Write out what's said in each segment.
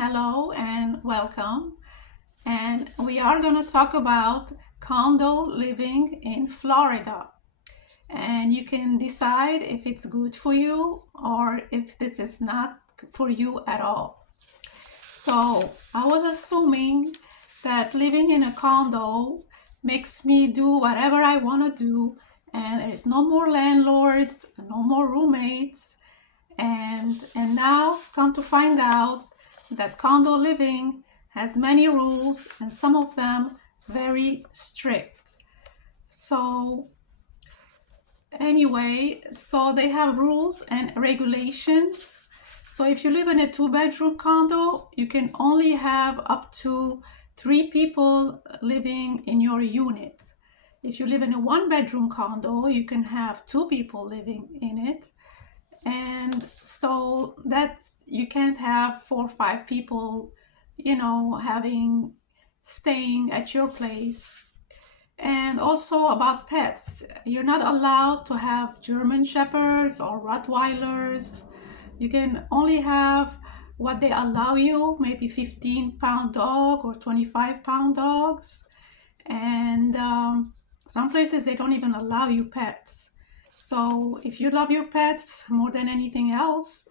Hello and welcome. And we are going to talk about condo living in Florida. And you can decide if it's good for you or if this is not for you at all. So, I was assuming that living in a condo makes me do whatever I want to do, and there's no more landlords, no more roommates, and now come to find out that condo living has many rules and some of them very strict. So anyway, so they have rules and regulations. So if you live in a two-bedroom condo, you can only have up to 3 people living in your unit. If you live in a one-bedroom condo, you can have 2 people living in it. And so that's, you can't have 4 or 5 people, staying at your place. And also about pets, you're not allowed to have German Shepherds or Rottweilers. You can only have what they allow you, maybe 15-pound dog or 25-pound dogs. And some places they don't even allow you pets. So if you love your pets more than anything else,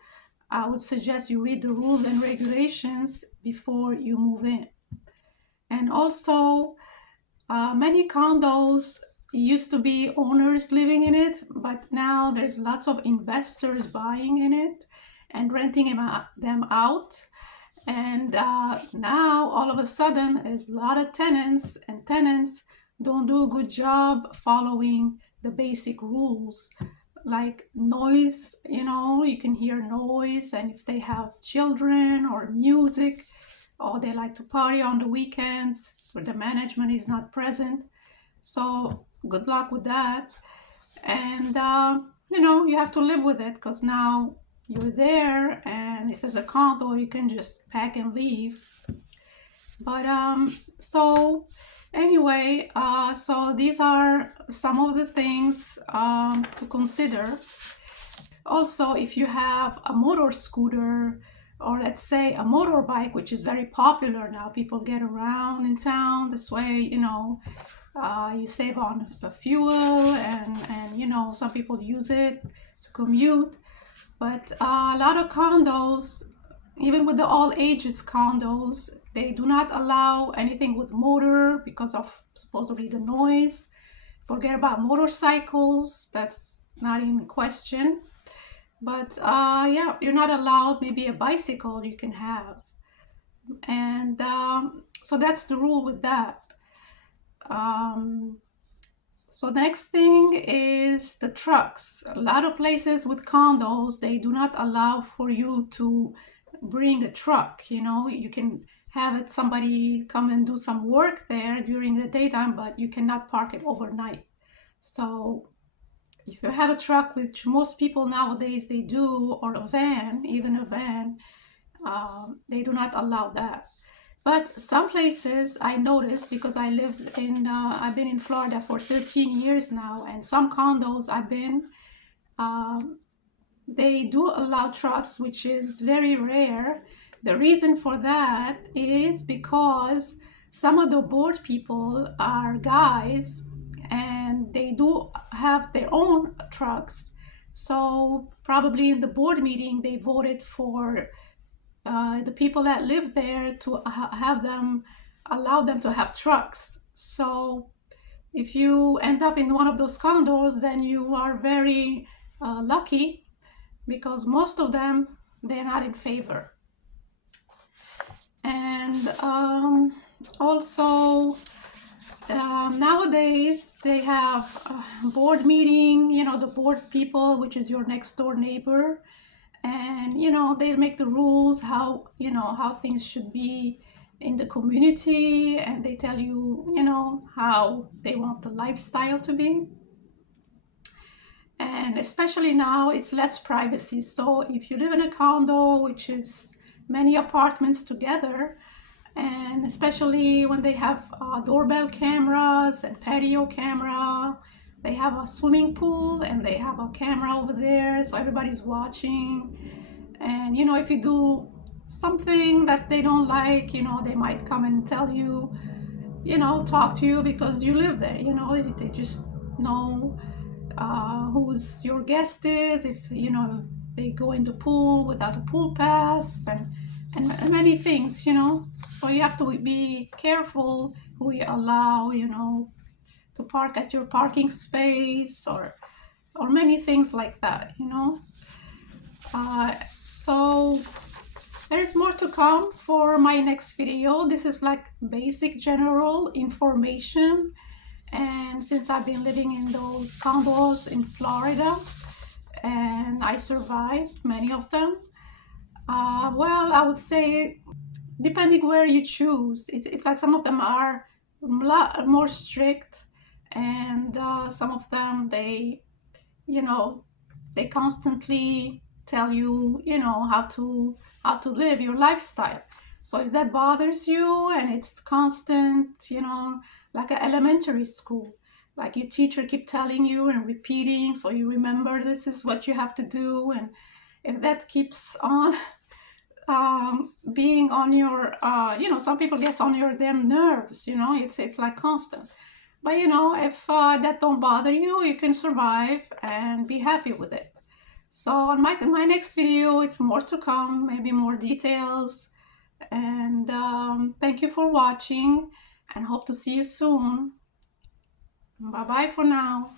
I would suggest you read the rules and regulations before you move in. And also, many condos used to be owners living in it, but now there's lots of investors buying in it and renting them out. And now all of a sudden there's a lot of tenants, and tenants don't do a good job following the basic rules, like noise. You can hear noise, and if they have children or music, or they like to party on the weekends where the management is not present. So good luck with that. And you have to live with it, because now you're there and it says a condo, you can just pack and leave. But so anyway, so these are some of the things to consider. Also, if you have a motor scooter, or let's say a motorbike, which is very popular now, people get around in town this way, you save on the fuel, and some people use it to commute. But a lot of condos, even with the all ages condos, they do not allow anything with motor because of supposedly the noise. Forget about motorcycles, that's not in question. But yeah, you're not allowed maybe a bicycle you can have. And so that's the rule with that. So next thing is the trucks. A lot of places with condos, they do not allow for you to bring a truck. You can have it, somebody come and do some work there during the daytime, but you cannot park it overnight. So if you have a truck, which most people nowadays they do, or a van, even a van, they do not allow that. But some places I noticed, because I've been in Florida for 13 years now, and some condos I've been, they do allow trucks, which is very rare. The reason for that is because some of the board people are guys, and they do have their own trucks. So probably in the board meeting, they voted for the people that live there to allow them to have trucks. So if you end up in one of those condos, then you are very lucky, because most of them, they're not in favor. And also, nowadays they have a board meeting, the board people, which is your next door neighbor, and they make the rules how things should be in the community, and they tell you how they want the lifestyle to be. And especially now, it's less privacy. So if you live in a condo, which is many apartments together, and especially when they have doorbell cameras and patio camera, they have a swimming pool and they have a camera over there, so everybody's watching. And if you do something that they don't like, they might come and tell you, talk to you because you live there. They just know who's your guest is, if they go in the pool without a pool pass, and many things. So you have to be careful who you allow, to park at your parking space, or many things like that. uh, so there's more to come for my next video. This is like basic general information. And since I've been living in those condos in Florida and I survived many of them, well, I would say depending where you choose, it's like some of them are more strict, and some of them, you know they constantly tell you, how to live your lifestyle. So if that bothers you and it's constant, like an elementary school, like your teacher keep telling you and repeating, so you remember this is what you have to do, and if that keeps on being on your, some people gets on your damn nerves. It's like constant. But if that don't bother you, you can survive and be happy with it. So on my next video, it's more to come, maybe more details. And thank you for watching, and hope to see you soon. Bye bye for now.